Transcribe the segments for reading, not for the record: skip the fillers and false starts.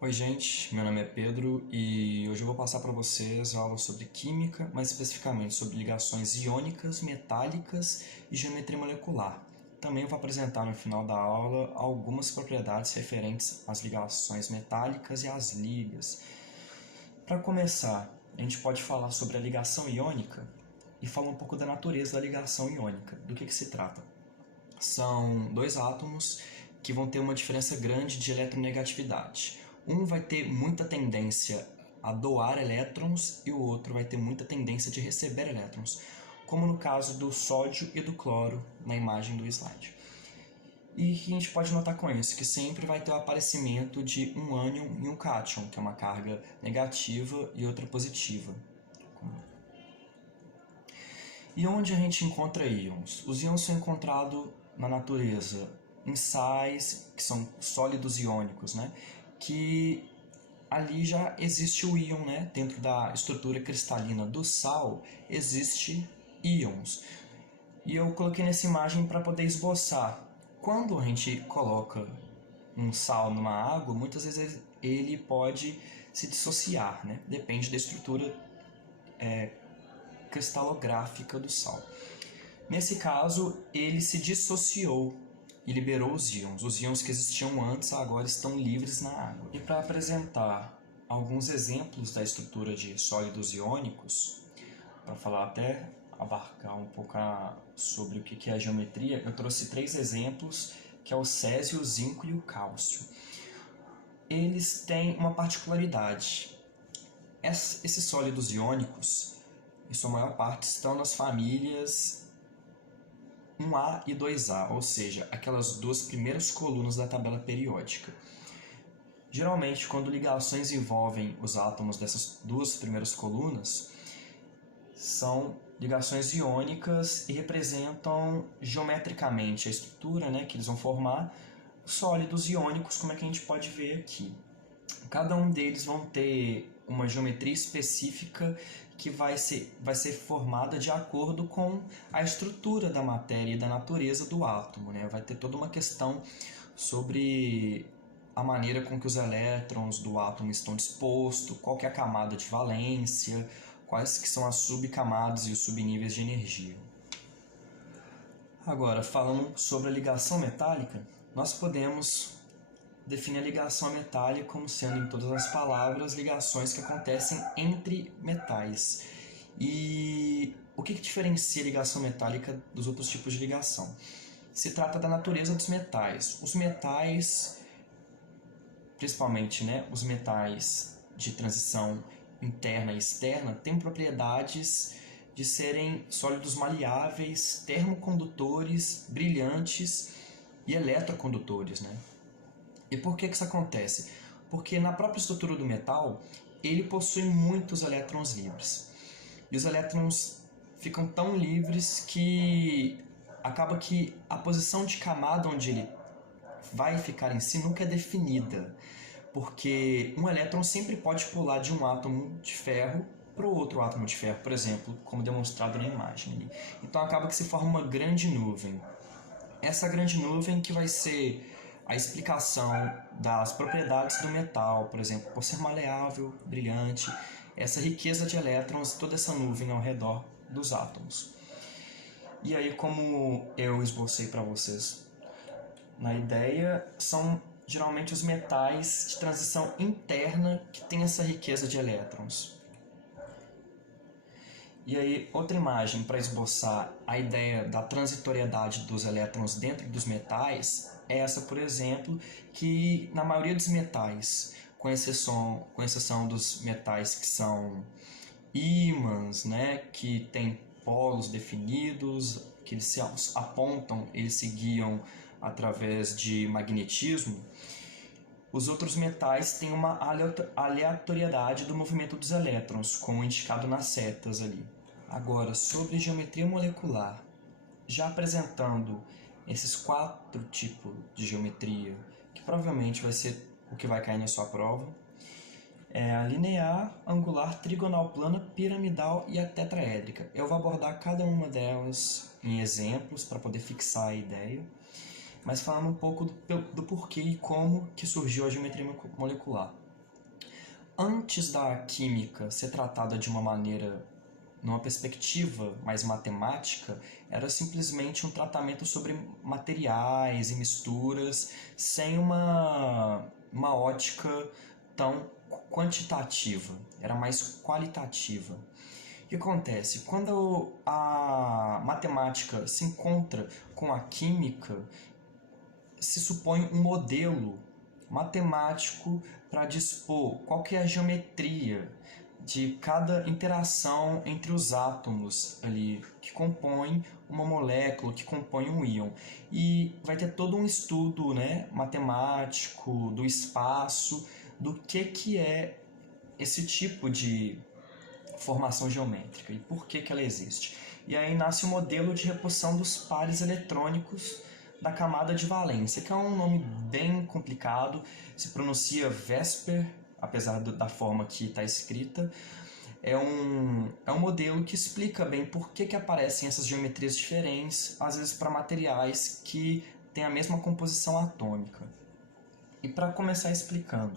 Oi gente, meu nome é Pedro e hoje eu vou passar para vocês a aula sobre química, mais especificamente sobre ligações iônicas, metálicas e geometria molecular. Também eu vou apresentar no final da aula algumas propriedades referentes às ligações metálicas e às ligas. Para começar, a gente pode falar sobre a ligação iônica e falar um pouco da natureza da ligação iônica. Do que se trata? São dois átomos que vão ter uma diferença grande de eletronegatividade. Um vai ter muita tendência a doar elétrons e o outro vai ter muita tendência de receber elétrons, como no caso do sódio e do cloro na imagem do slide. E que a gente pode notar com isso? Que sempre vai ter o aparecimento de um ânion e um cátion, que é uma carga negativa e outra positiva. E onde a gente encontra íons? Os íons são encontrados na natureza em sais, que são sólidos iônicos, né? Que ali já existe o íon, né? Dentro da estrutura cristalina do sal existe íons. E eu coloquei nessa imagem para poder esboçar. Quando a gente coloca um sal numa água, muitas vezes ele pode se dissociar, né? Depende da estrutura cristalográfica do sal. Nesse caso, ele se dissociou e liberou os íons. Os íons que existiam antes agora estão livres na água. E para apresentar alguns exemplos da estrutura de sólidos iônicos, para falar até abarcar um pouco sobre o que é a geometria, eu trouxe 3 exemplos, que é o césio, o zinco e o cálcio. Eles têm uma particularidade. Esses sólidos iônicos, em sua maior parte, estão nas famílias 1A e 2A, ou seja, aquelas duas primeiras colunas da tabela periódica. Geralmente, quando ligações envolvem os átomos dessas duas primeiras colunas, são ligações iônicas e representam geometricamente a estrutura, né, que eles vão formar sólidos iônicos, como é que a gente pode ver aqui. Cada um deles vão ter uma geometria específica que vai ser formada de acordo com a estrutura da matéria e da natureza do átomo, né? Vai ter toda uma questão sobre a maneira com que os elétrons do átomo estão dispostos, qual que é a camada de valência, quais que são as subcamadas e os subníveis de energia. Agora, falando sobre a ligação metálica, nós podemos definir a ligação metálica como sendo, em todas as palavras, ligações que acontecem entre metais. E o que diferencia a ligação metálica dos outros tipos de ligação? Se trata da natureza dos metais. Os metais, principalmente, né, os metais de transição interna e externa, têm propriedades de serem sólidos maleáveis, termocondutores, brilhantes e eletrocondutores, né? E por que isso acontece? Porque na própria estrutura do metal, ele possui muitos elétrons livres. E os elétrons ficam tão livres que acaba que a posição de camada onde ele vai ficar em si nunca é definida. Porque um elétron sempre pode pular de um átomo de ferro para o outro átomo de ferro, por exemplo, como demonstrado na imagem ali. Então acaba que se forma uma grande nuvem. Essa grande nuvem que vai ser a explicação das propriedades do metal, por exemplo, por ser maleável, brilhante, essa riqueza de elétrons, toda essa nuvem ao redor dos átomos. E aí, como eu esbocei para vocês na ideia, são geralmente os metais de transição interna que têm essa riqueza de elétrons. E aí, outra imagem para esboçar a ideia da transitoriedade dos elétrons dentro dos metais é essa, por exemplo, que na maioria dos metais, com exceção dos metais que são ímãs, né, que têm polos definidos, que eles se apontam, eles se guiam através de magnetismo, os outros metais têm uma aleatoriedade do movimento dos elétrons, como indicado nas setas ali. Agora, sobre geometria molecular, já apresentando esses 4 tipos de geometria, que provavelmente vai ser o que vai cair na sua prova, é a linear, angular, trigonal plana, piramidal e a tetraédrica. Eu vou abordar cada uma delas em exemplos para poder fixar a ideia, mas falando um pouco do porquê e como que surgiu a geometria molecular. antes da química ser tratada de uma maneira, numa perspectiva mais matemática, era simplesmente um tratamento sobre materiais e misturas, sem uma ótica tão quantitativa, era mais qualitativa. O que acontece? Quando a matemática se encontra com a química, se supõe um modelo matemático para dispor qual que é a geometria de cada interação entre os átomos ali que compõem uma molécula, que compõem um íon. E vai ter todo um estudo, né, matemático do espaço, do que é esse tipo de formação geométrica e por que ela existe. E aí nasce o modelo de repulsão dos pares eletrônicos da camada de valência, que é um nome bem complicado, se pronuncia VSEPR, apesar da forma que está escrita. É um modelo que explica bem por que aparecem essas geometrias diferentes, às vezes para materiais que têm a mesma composição atômica. E para começar explicando,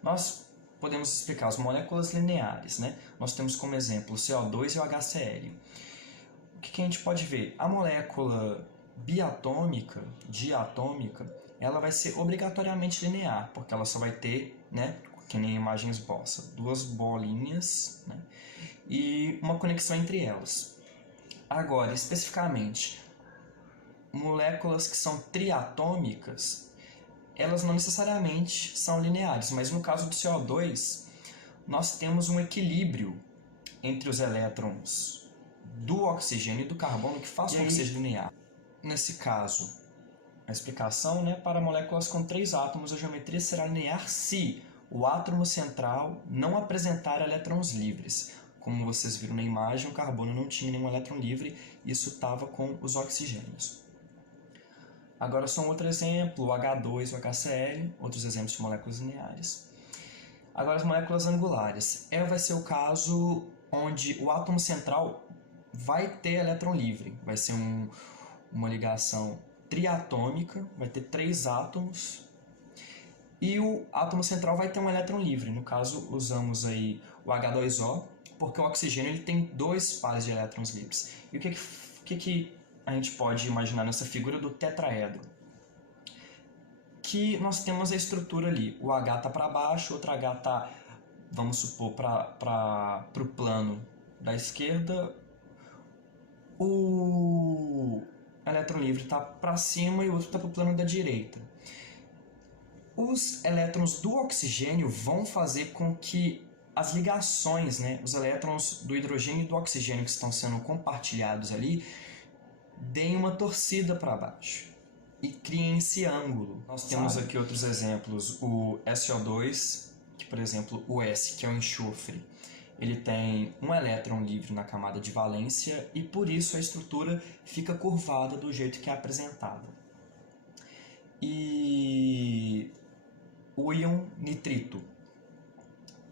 nós podemos explicar as moléculas lineares, né? Nós temos como exemplo o CO2 e o HCl. O que a gente pode ver? A molécula biatômica, diatômica, ela vai ser obrigatoriamente linear, porque ela só vai ter, né, que nem a imagem esboça, duas bolinhas, né, e uma conexão entre elas. Agora, especificamente, moléculas que são triatômicas, elas não necessariamente são lineares, mas no caso do CO2, nós temos um equilíbrio entre os elétrons do oxigênio e do carbono que faz com que seja linear. Nesse caso, a explicação, né, para moléculas com 3 átomos, a geometria será linear se o átomo central não apresentar elétrons livres. Como vocês viram na imagem, o carbono não tinha nenhum elétron livre, isso estava com os oxigênios. Agora só um outro exemplo, o H2 e o HCl, outros exemplos de moléculas lineares. Agora as moléculas angulares. Vai ser o caso onde o átomo central vai ter elétron livre, vai ser uma ligação triatômica, vai ter 3 átomos, e o átomo central vai ter um elétron livre. No caso, usamos aí o H2O, porque o oxigênio ele tem 2 pares de elétrons livres. E o que a gente pode imaginar nessa figura do tetraedro? Que nós temos a estrutura ali, o H está para baixo, outro H está, vamos supor, para o plano da esquerda, o elétron livre está para cima e o outro está para o plano da direita. Os elétrons do oxigênio vão fazer com que as ligações, né, os elétrons do hidrogênio e do oxigênio que estão sendo compartilhados ali, deem uma torcida para baixo e criem esse ângulo. Nós temos aqui outros exemplos, o SO2, que por exemplo o S, que é o enxofre, ele tem um elétron livre na camada de valência e por isso a estrutura fica curvada do jeito que é apresentada. E o íon nitrito,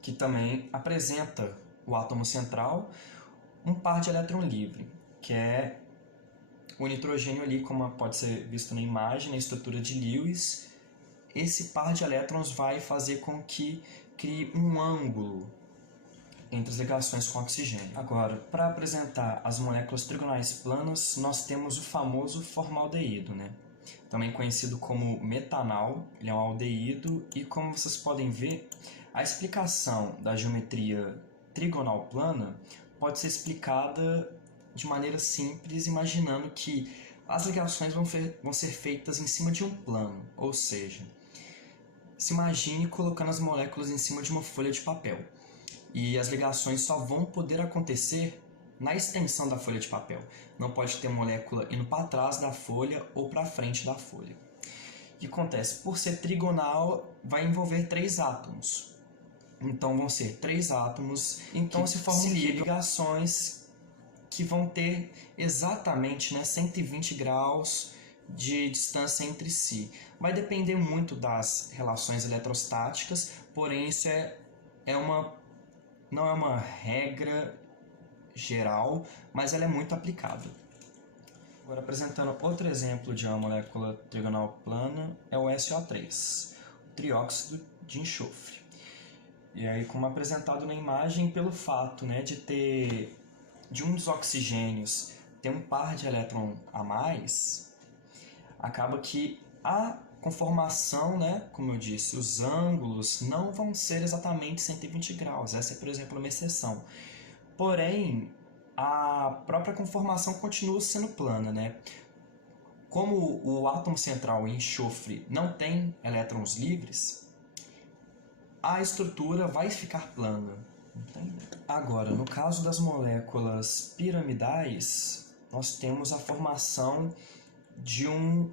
que também apresenta o átomo central, um par de elétron livre, que é o nitrogênio ali, como pode ser visto na imagem, na estrutura de Lewis. Esse par de elétrons vai fazer com que crie um ângulo entre as ligações com oxigênio. Agora, para apresentar as moléculas trigonais planas, nós temos o famoso formaldeído, né? Também conhecido como metanal, ele é um aldeído, e como vocês podem ver, a explicação da geometria trigonal plana pode ser explicada de maneira simples, imaginando que as ligações vão ser feitas em cima de um plano, ou seja, se imagine colocando as moléculas em cima de uma folha de papel, e as ligações só vão poder acontecer na extensão da folha de papel. Não pode ter molécula indo para trás da folha ou para frente da folha. O que acontece? Por ser trigonal, vai envolver 3 átomos. Então vão ser 3 átomos, então se formam ligações que vão ter exatamente, né, 120 graus de distância entre si. Vai depender muito das relações eletrostáticas, porém isso não é uma regra geral, mas ela é muito aplicável. Agora, apresentando outro exemplo de uma molécula trigonal plana, é o SO3, o trióxido de enxofre. E aí, como apresentado na imagem, pelo fato, né, de um dos oxigênios ter um par de elétron a mais, acaba que a conformação, né, como eu disse, os ângulos não vão ser exatamente 120 graus. Essa é, por exemplo, uma exceção. Porém, a própria conformação continua sendo plana, né? Como o átomo central, o enxofre, não tem elétrons livres, a estrutura vai ficar plana. Entende? Agora, no caso das moléculas piramidais, nós temos a formação de um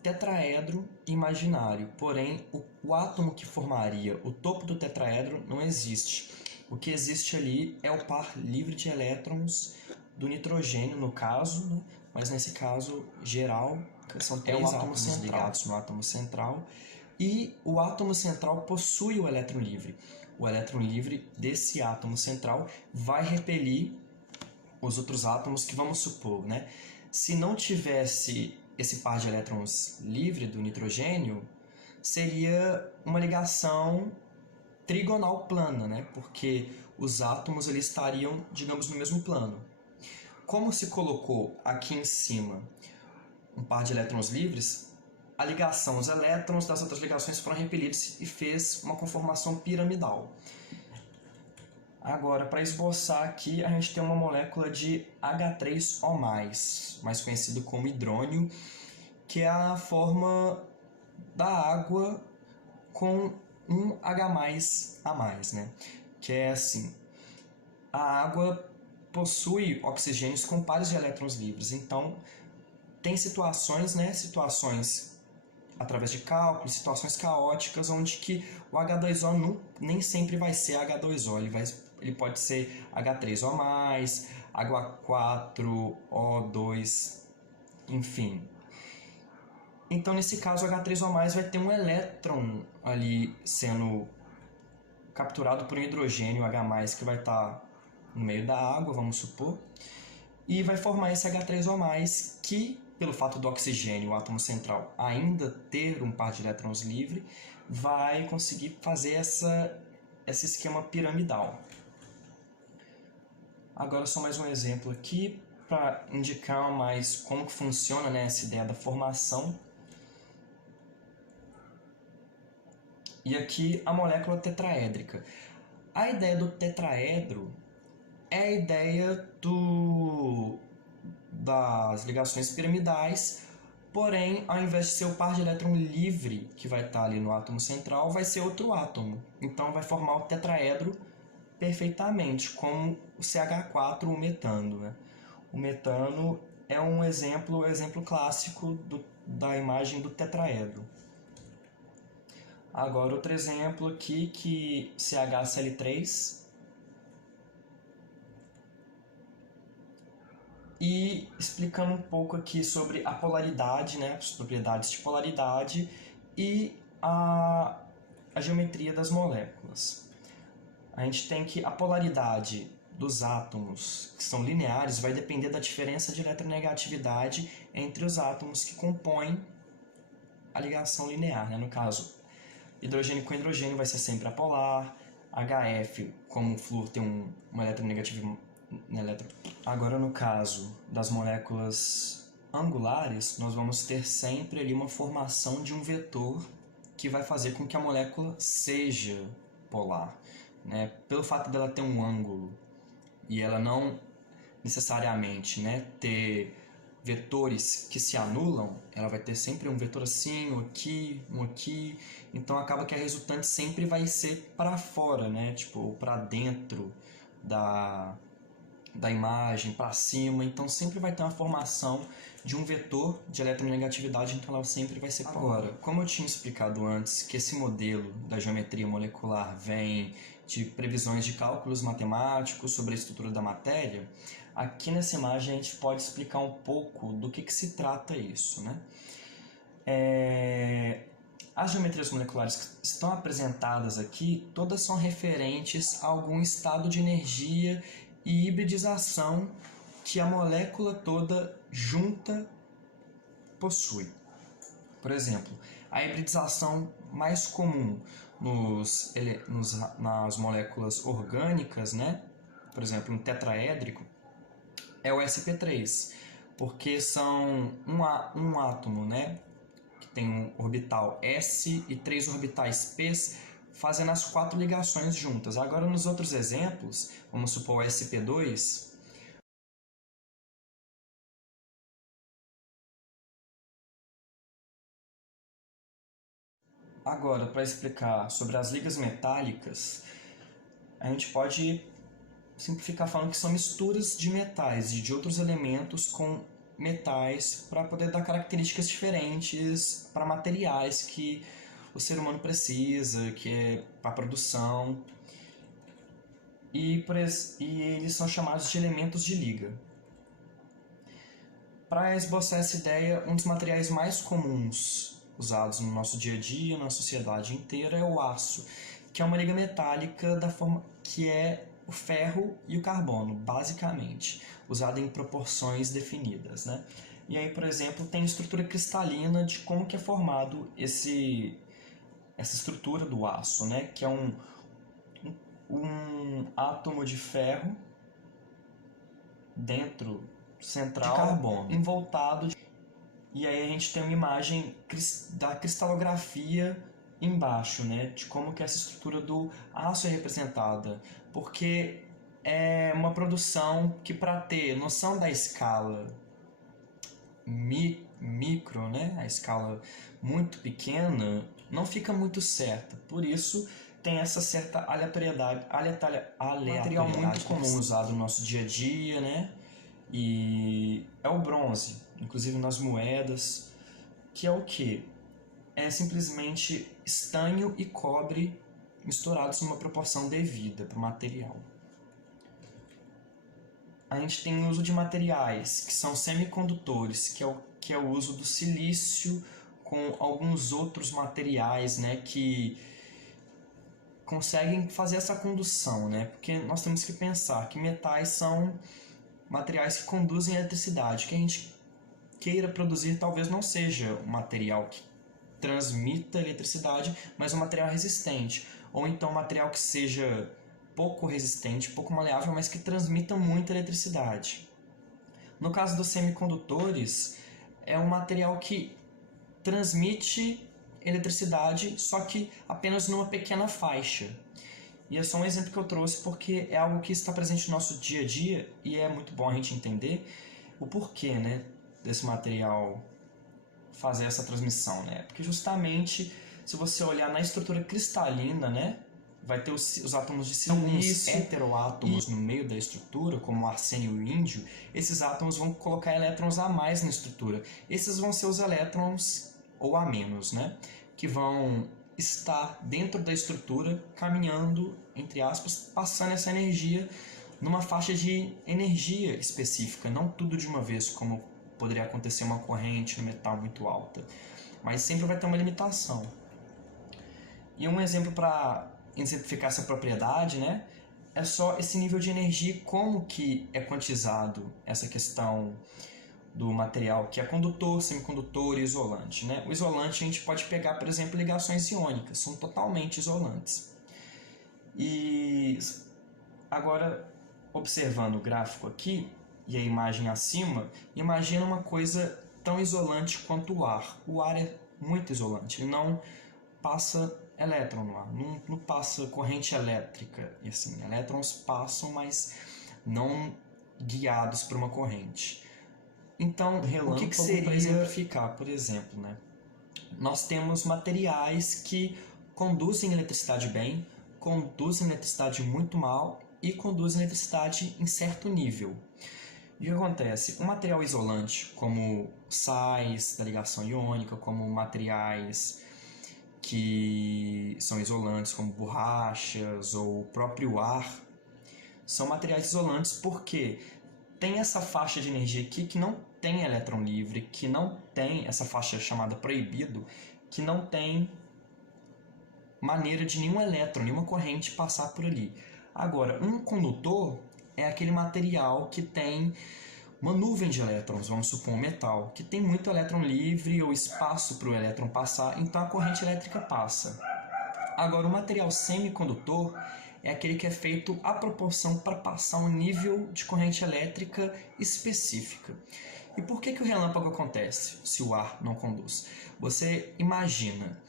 tetraedro imaginário, porém o átomo que formaria o topo do tetraedro não existe. O que existe ali é o par livre de elétrons do nitrogênio, no caso, né? Mas nesse caso geral, são três átomos ligados no átomo central, e o átomo central possui o elétron livre. O elétron livre desse átomo central vai repelir os outros átomos que, vamos supor, né? Se não tivesse esse par de elétrons livre do nitrogênio, seria uma ligação trigonal plana, né? Porque os átomos eles estariam, digamos, no mesmo plano. Como se colocou aqui em cima um par de elétrons livres, a ligação, os elétrons das outras ligações foram repelidos e fez uma conformação piramidal. Agora, para esboçar aqui, a gente tem uma molécula de H3O+, mais conhecido como hidrônio, que é a forma da água com um H+, a mais, né? Que é assim, a água possui oxigênios com pares de elétrons livres, então tem situações, né? Situações através de cálculos, situações caóticas, onde que o H2O nem sempre vai ser H2O, ele pode ser H3O+, H4O2, enfim. Então, nesse caso, o H3O+, vai ter um elétron ali sendo capturado por um hidrogênio H+, que vai estar no meio da água, vamos supor, e vai formar esse H3O+, que, pelo fato do oxigênio, o átomo central, ainda ter um par de elétrons livre, vai conseguir fazer esse esquema piramidal. Agora só mais um exemplo aqui para indicar mais como que funciona, né, essa ideia da formação. E aqui a molécula tetraédrica. A ideia do tetraedro é a ideia das ligações piramidais, porém, ao invés de ser o par de elétron livre que vai estar ali no átomo central, vai ser outro átomo. Então vai formar o tetraedro perfeitamente, como o CH4, o metano, né? O metano é um exemplo clássico da imagem do tetraedro. Agora outro exemplo aqui, que CHCl3, e explicando um pouco aqui sobre a polaridade, né, as propriedades de polaridade e a geometria das moléculas. A gente tem que a polaridade dos átomos que são lineares vai depender da diferença de eletronegatividade entre os átomos que compõem a ligação linear, né? No caso, hidrogênio com hidrogênio vai ser sempre apolar, HF, como o flúor tem uma eletronegatividade. Agora, no caso das moléculas angulares, nós vamos ter sempre ali uma formação de um vetor que vai fazer com que a molécula seja polar, né? Pelo fato dela ter um ângulo e ela não necessariamente, né, ter vetores que se anulam, ela vai ter sempre um vetor assim, um aqui, então acaba que a resultante sempre vai ser para fora, né, tipo, para dentro da imagem, para cima, então sempre vai ter uma formação de um vetor de eletronegatividade, então ela sempre vai ser polar. Agora, como eu tinha explicado antes, que esse modelo da geometria molecular vem de previsões de cálculos matemáticos sobre a estrutura da matéria, aqui nessa imagem a gente pode explicar um pouco do que se trata isso, né? As geometrias moleculares que estão apresentadas aqui, todas são referentes a algum estado de energia e hibridização que a molécula toda junta possui. Por exemplo, A hibridização mais comum nas moléculas orgânicas, né? Por exemplo, no tetraédrico, é o sp3, porque são um átomo, né? Que tem um orbital S e 3 orbitais P, fazendo as 4 ligações juntas. Agora, nos outros exemplos, vamos supor o sp2, agora, para explicar sobre as ligas metálicas, a gente pode simplificar falando que são misturas de metais e de outros elementos com metais para poder dar características diferentes para materiais que o ser humano precisa, que é para a produção. E eles são chamados de elementos de liga. Para esboçar essa ideia, um dos materiais mais comuns usados no nosso dia a dia, na sociedade inteira, é o aço, que é uma liga metálica da forma que é o ferro e o carbono, basicamente, usado em proporções definidas, né? E aí, por exemplo, tem estrutura cristalina de como que é formado essa estrutura do aço, né? Que é um átomo de ferro dentro central de carbono, envoltado e aí a gente tem uma imagem da cristalografia embaixo, né, de como que essa estrutura do aço é representada, porque é uma produção que, para ter noção da escala micro, né, a escala muito pequena, não fica muito certa. Por isso tem essa certa aleatoriedade, material muito comum usado no nosso dia a dia, né? E é o bronze, inclusive nas moedas, que é o que? É simplesmente estanho e cobre misturados numa proporção devida para o material. A gente tem o uso de materiais que são semicondutores, que é o uso do silício com alguns outros materiais, né, que conseguem fazer essa condução, né? Porque nós temos que pensar que metais são materiais que conduzem eletricidade. Que a gente queira produzir talvez não seja um material que transmita eletricidade, mas um material resistente. Ou então um material que seja pouco resistente, pouco maleável, mas que transmita muita eletricidade. No caso dos semicondutores, é um material que transmite eletricidade, só que apenas numa pequena faixa. E é só um exemplo que eu trouxe porque é algo que está presente no nosso dia a dia e é muito bom a gente entender o porquê, né, desse material fazer essa transmissão, né? Porque justamente se você olhar na estrutura cristalina, né, vai ter os átomos de silício, heteroátomos no meio da estrutura, como o arsênio e o índio. Esses átomos vão colocar elétrons a mais na estrutura. Esses vão ser os elétrons ou a menos, né, que vão estar dentro da estrutura, caminhando, entre aspas, passando essa energia numa faixa de energia específica, não tudo de uma vez, como poderia acontecer uma corrente no metal muito alta, mas sempre vai ter uma limitação. E um exemplo para exemplificar essa propriedade, né, é só esse nível de energia, como que é quantizado essa questão do material, que é condutor, semicondutor e isolante, né? O isolante a gente pode pegar, por exemplo, ligações iônicas, são totalmente isolantes. E agora, observando o gráfico aqui e a imagem acima, imagina uma coisa tão isolante quanto o ar. O ar é muito isolante, ele não passa elétron no ar, não passa corrente elétrica. E assim, elétrons passam, mas não guiados por uma corrente. Então, o que seria para exemplificar, por exemplo, né? Nós temos materiais que conduzem eletricidade bem, conduzem eletricidade muito mal e conduzem eletricidade em certo nível. E o que acontece? Um material isolante, como sais da ligação iônica, como materiais que são isolantes, como borrachas ou o próprio ar, são materiais isolantes porque tem essa faixa de energia aqui que não tem elétron livre, que não tem essa faixa chamada proibido, que não tem maneira de nenhum elétron, nenhuma corrente passar por ali. Agora, um condutor é aquele material que tem uma nuvem de elétrons, vamos supor um metal, que tem muito elétron livre ou espaço para o elétron passar, então a corrente elétrica passa. Agora, o material semicondutor é aquele que é feito à proporção para passar um nível de corrente elétrica específica. E por que o relâmpago acontece se o ar não conduz? Você imagina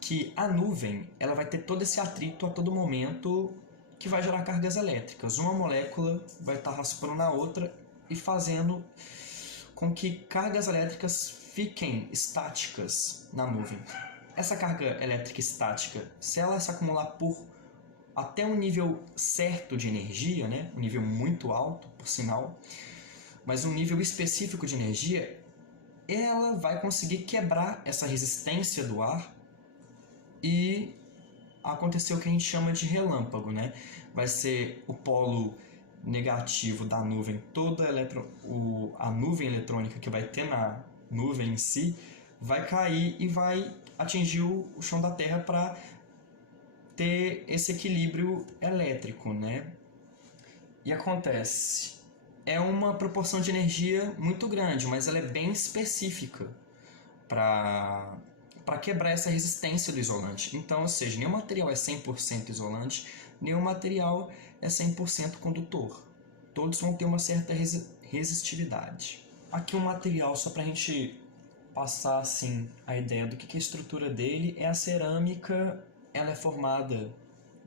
que a nuvem ela vai ter todo esse atrito a todo momento que vai gerar cargas elétricas. Uma molécula vai estar raspando na outra e fazendo com que cargas elétricas fiquem estáticas na nuvem. Essa carga elétrica estática, se ela se acumular por até um nível certo de energia, né? Um nível muito alto, por sinal, mas um nível específico de energia, ela vai conseguir quebrar essa resistência do ar e acontecer o que a gente chama de relâmpago, né? Vai ser o polo negativo da nuvem, toda a nuvem eletrônica que vai ter na nuvem em si, vai cair e vai atingir o chão da Terra para ter esse equilíbrio elétrico, né? E acontece, é uma proporção de energia muito grande, mas ela é bem específica para quebrar essa resistência do isolante. Então, ou seja, nenhum material é 100% isolante, nenhum material é 100% condutor. Todos vão ter uma certa resistividade. Aqui um material, só para a gente passar assim, a ideia do que é a estrutura dele, é a cerâmica. Ela é formada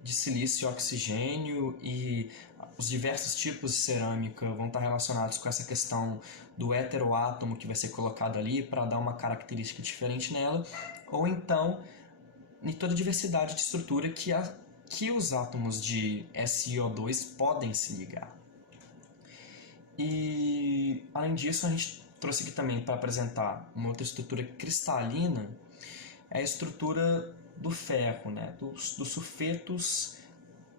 de silício e oxigênio, e os diversos tipos de cerâmica vão estar relacionados com essa questão do heteroátomo que vai ser colocado ali para dar uma característica diferente nela, ou então em toda a diversidade de estrutura que os átomos de SiO2 podem se ligar. E além disso, a gente trouxe aqui também para apresentar uma outra estrutura cristalina, é a estrutura do ferro, né? dos sulfetos,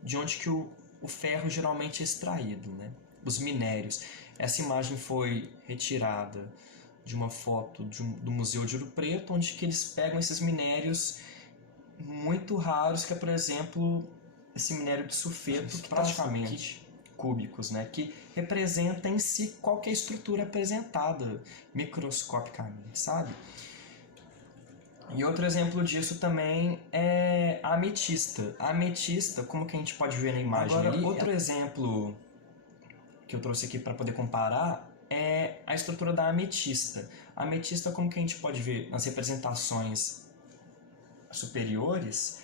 de onde que o ferro geralmente é extraído, né? Os minérios. Essa imagem foi retirada de uma foto do Museu de Ouro Preto, onde que eles pegam esses minérios muito raros, que é, por exemplo, esse minério de sulfeto, que praticamente cúbicos, né? Que representa em si qualquer estrutura apresentada microscopicamente, sabe? E outro exemplo disso também é a ametista. A ametista, como que a gente pode ver na imagem ali, outro exemplo que eu trouxe aqui para poder comparar é a estrutura da ametista. A ametista, como que a gente pode ver nas representações superiores,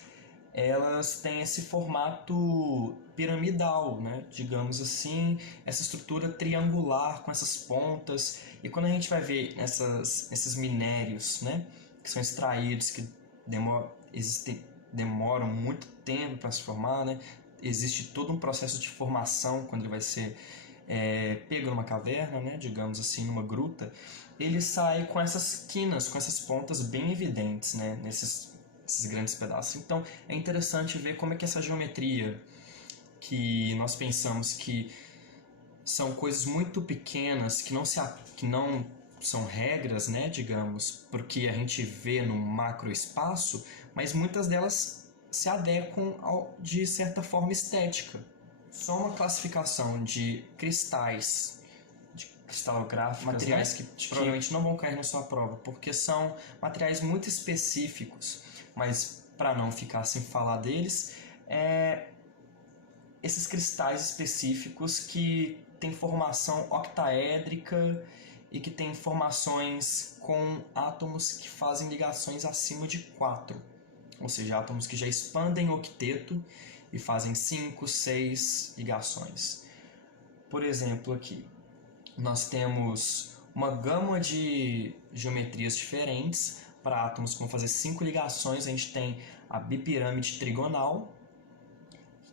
elas têm esse formato piramidal, né? Digamos assim, essa estrutura triangular com essas pontas. E quando a gente vai ver esses minérios, né, que são extraídos, que demoram muito tempo para se formar, né? Existe todo um processo de formação quando ele vai ser pego numa caverna, né? Digamos assim, numa gruta. Ele sai com essas quinas, com essas pontas bem evidentes, né? Nesses grandes pedaços. Então é interessante ver como é que essa geometria, que nós pensamos que são coisas muito pequenas, que não são regras, né, digamos, porque a gente vê no macroespaço, mas muitas delas se adequam de certa forma estética. Só uma classificação de cristais, de cristalográficos, materiais, né, que provavelmente não vão cair na sua prova, porque são materiais muito específicos, mas para não ficar sem falar deles, esses cristais específicos que têm formação octaédrica e que têm formações com átomos que fazem ligações acima de 4, ou seja, átomos que já expandem o octeto e fazem 5, 6 ligações. Por exemplo, aqui nós temos uma gama de geometrias diferentes para átomos que vão fazer 5 ligações. A gente tem a bipirâmide trigonal,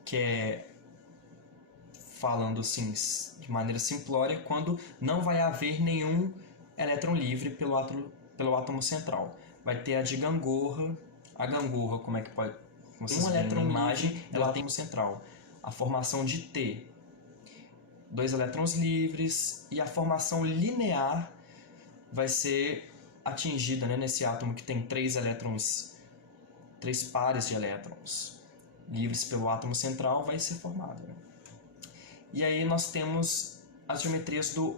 que é, falando assim de maneira simplória, quando não vai haver nenhum elétron livre pelo átomo central. Vai ter a de gangorra. A gangorra, como é que pode... Um elétron na imagem, ela tem no central. A formação de T, 2 elétrons livres, e a formação linear vai ser atingida, né, nesse átomo que tem 3 pares de elétrons livres pelo átomo central, vai ser formado, né? E aí nós temos as geometrias do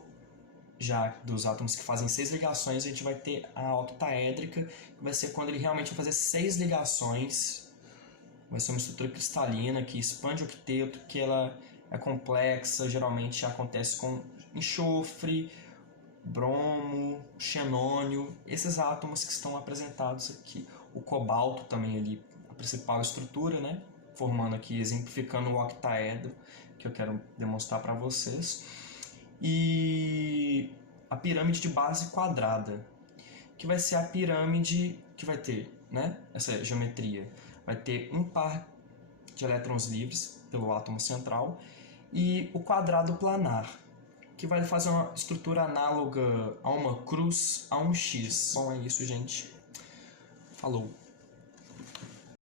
já dos átomos que fazem 6 ligações, a gente vai ter a octaédrica, que vai ser quando ele realmente vai fazer 6 ligações. Vai ser uma estrutura cristalina que expande o octeto, que ela é complexa, geralmente acontece com enxofre, bromo, xenônio, esses átomos que estão apresentados aqui. O cobalto também ali, a principal estrutura, né? Formando aqui, exemplificando o octaedro, que eu quero demonstrar para vocês. E a pirâmide de base quadrada, que vai ser a pirâmide que vai ter, né, essa geometria. Vai ter um par de elétrons livres pelo átomo central e o quadrado planar, que vai fazer uma estrutura análoga a uma cruz a um X. Bom, é isso, gente. Falou!